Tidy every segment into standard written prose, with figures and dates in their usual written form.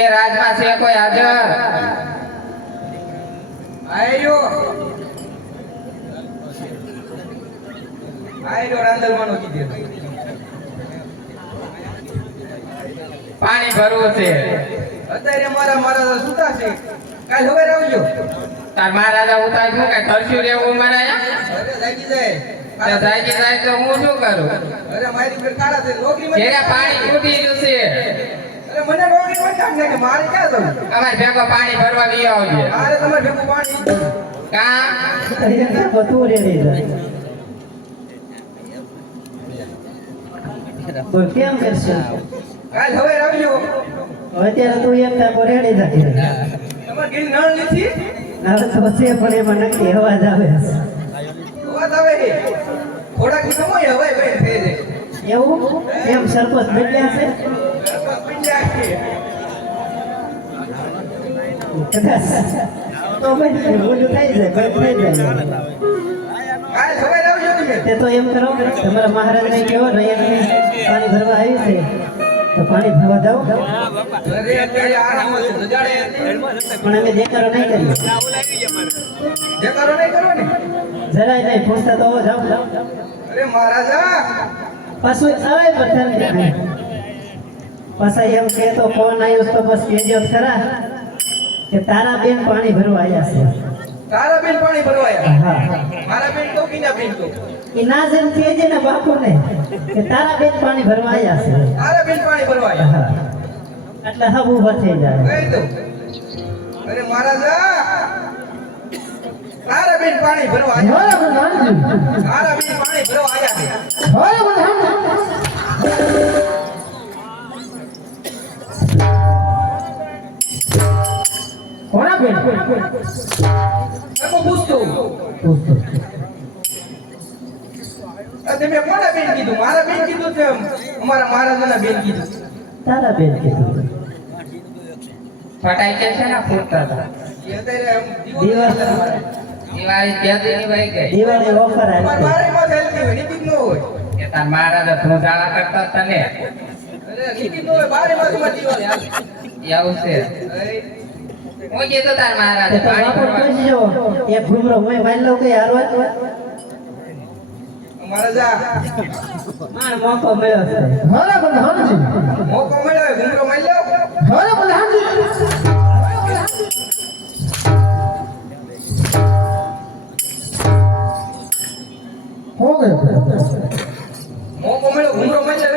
એ રાજમાં છે કોઈ હાજર? આયો રાંદલવાનો કીધે પાણી ભરવું છે. અત્યારે મારા સુતા છે. કાલ હવે આવજો. તાર મહારાજા ઉતાર શું કઈ કરશું રેવું મારા? અરે જાગી જાય. જાગી જાય તો હું શું કરું? અરે મારી પર કાળા છે નોકરીમાં ઘેરા પાણી તૂટી ગયું છે. અરે મને નોકરી માં કામ છે કે મારે ક્યાં જવું? અમારે ભેગો પાણી ભરવા બી આવજે. મારે તમારે ભેગું પાણી કા બધું રેડી જાય. તો કેમ કરશે? કાલ હવે આવજો. અત્યારે તું એક ટાઈમ રેડી થાય. તમારે ઘી નળ નથી? હવે તો છે પણ એમાં નક્કી અવાજ આવે છે. વાત આવે છે. થોડાક સમય હવે બંધ થઈ જાય. એવું એમ સરપંચ બદલ્યા છે? બસ પીંડ્યા છે. કદાચ તો ભાઈ ઓલું થઈ જાય બંધ થઈ જાય. કાલ હવે આવજો તમે. તે તો એમ કરો તમારા મહારાજને કહેવો નયનને પાણી ભરવા આવી છે તો પાણી ભરવા જાઓ. અરે અત્યારે આરામમાં છે. જગાડે પણ અમે દેખાડો નહીં કરીએ. દેખાડો નહીં કરો ને. જરાય નહીં પૂછતા તો જાઓ. અરે મહારાજા પાછું આવે બધા પાછા એમ કે તો ફોન આવ્યો તો બસ કહેજો ખરા કે તારા બેન પાણી ભરવા આવ્યા છે. તારા બેન પાણી ભરવાયા? હા મારા બેન તો બીના બેન તો એ ના જેમ કહેજે ને બાપુને કે તારા બેન પાણી ભરવા આવ્યા છે. તારા બેન પાણી ભરવાયા? હા એટલે હબ ઊભા થઈ જાય. કહી દો. અરે મહારાજા તારા બેન પાણી ભરવા આવ્યા. તારા બેન પાણી ભરવા આવ્યા છે. કોના બેન? તમે પૂછતો તમે કોના બેન કીધું? મારા બેન કીધું કે અમારા મહારાજાના બેન કીધું? તારા બેન કીધું. ફટાઈ કે છે ને ફૂટતા હતા. એ અત્યારે આમ દિવાળી દિવાળી ત્યાંથી ભાઈ ગઈ. દિવાળી ઓફર તમારે આવી બારેમાં ચાલતી હોય નીતિક ન હોય. કે તાર મહારાજા ધૂળઝાળા કરતા હતા ને અરે નીતિક ન હોય બારેમાં તમારે દિવાળી હાલે. એવું છે. અરે હું કીધું તાર તો મહારાજા પાણી બાપુ ભરવા. પૂછજો એક ઘૂમરો હું મારી લઉં કે હારવા મહારાજા માણ મોકો મળ્યો છે. મોકો મળ્યો હોય ઘૂમરો મળી લો. મોકો મળ્યો ઘૂમરો મળી લો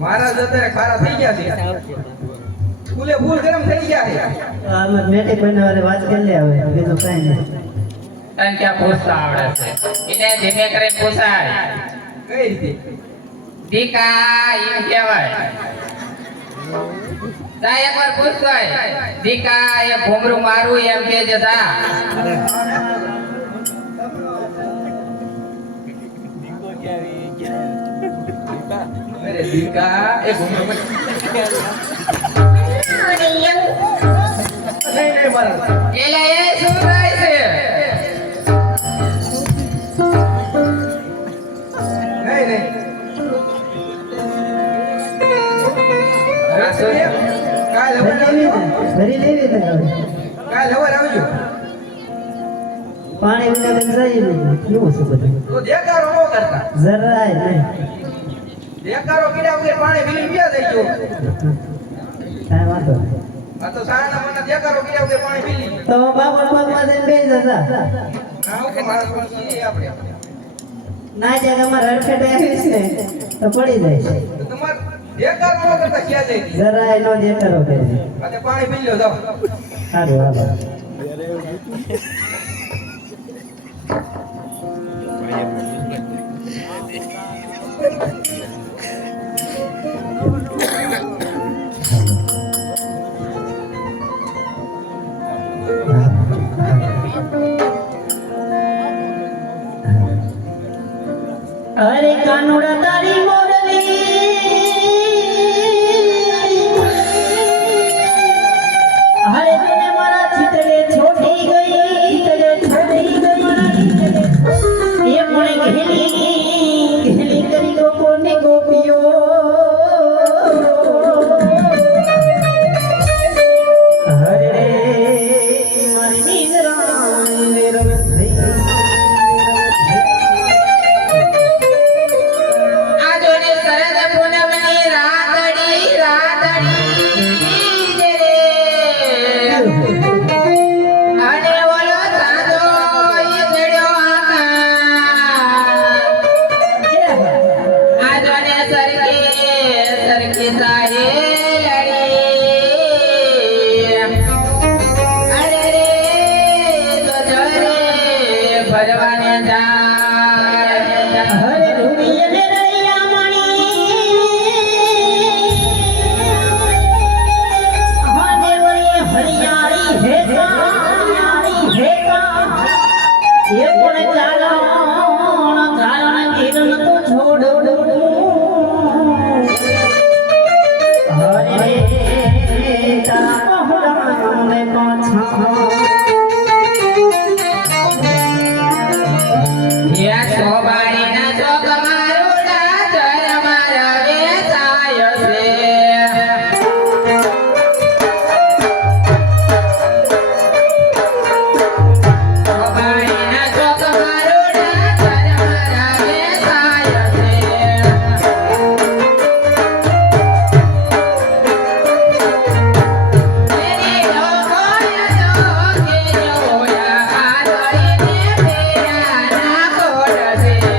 મહારાજ અત્યારે ખારા થઈ ગયા છે. ફૂલે ફૂલ ગરમ થઈ ગયા છે. આમાં મેટી ભાઈને વારે વાત કરી લે હવે બીજું કાંઈ નહીં. તને ક્યાં પૂછતા આવડે છે? એને ધીમે કરીને પૂછાય. કઈ રીતે? દીકા એમ કહેવાય. જા એકવાર પૂછતોય. દીકા એ ઘૂમરું મારું એમ કહેજે જા. અરે દીકા એ ઘૂમરો મળી. નહીં મહારાજ. એલા એ શું થાય છે? નહીં આ શું છે? કાલ હવે આવજો. ભરી લેવી ને હવે. કાલ હવે આવજો. પાણી વિના બેન જાય નહીં. કેવું છે બધું? તો દેકારો ન કરતા. જરાય નહીં. દેકારો કીધા વગર પાણી પીને ગયા થઈ ગયો. કાંઈ વાંધો નહીં. આ તો સાના મને દેકારો કીધા વગર પાણી પી લીધું. તો બાપા પગમાં જઈને બેસી જતા. ના કે મારા પાસે આપણે ના જાય અમારે હડફેટે આવીશ ને તો પડી જાય છે. તો તમારે દેકારો ન કરતા ક્યાં જાય? જરાય નો દેખાડો કરે. આજે પાણી પી લો જાઓ. સારું હાલો. અરે કાનુડા તારી મોરલી હરે મને મારા ચિતડે છોડી ગઈ યા સોબારીના ચોક મારુડા જર મારા વેચાય છે સોબારીના ચોક મારુડા જર મારા વેચાય છે તેરી લોકોય જોકે જોયા આદરીને પેરાના કોડ છે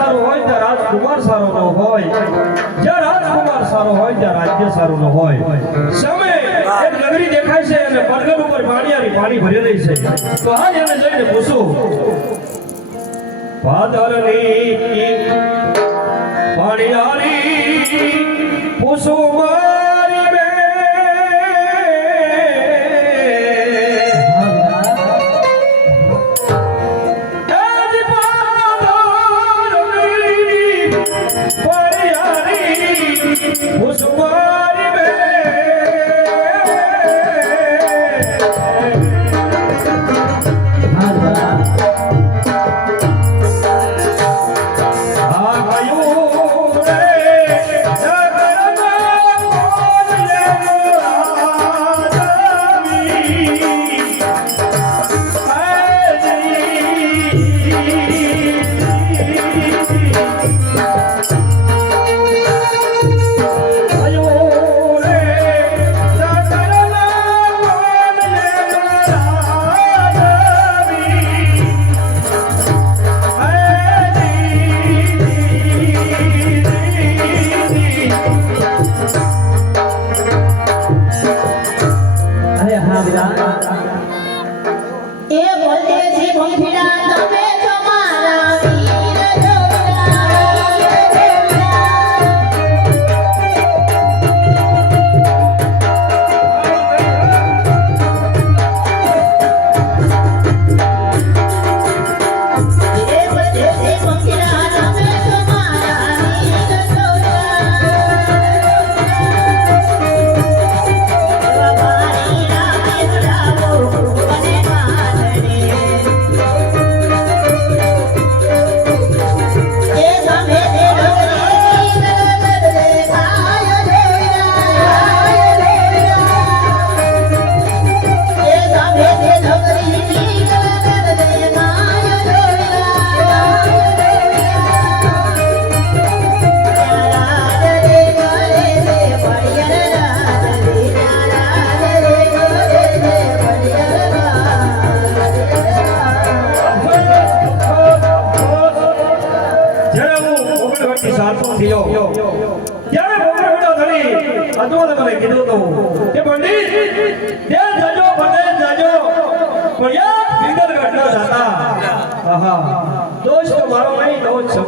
સારું હોય ત્યાં રાજકુમાર સારો ન હોય, જ્યાં રાજકુમાર સારો હોય ત્યાં રાજ્ય સારું ન હોય. સામે એક નગરી દેખાય છે અને પડગર ઉપર પાણીયારી પાણી ભરી રહી છે. તો હાલ એને જઈને પૂછું, પાદરની પાણીયારી પૂછું મારી બેન. એ બોલે છે ભંભીડા તમે તો મારા વીર દોસ્ત મારો નહીં, દોસ્ત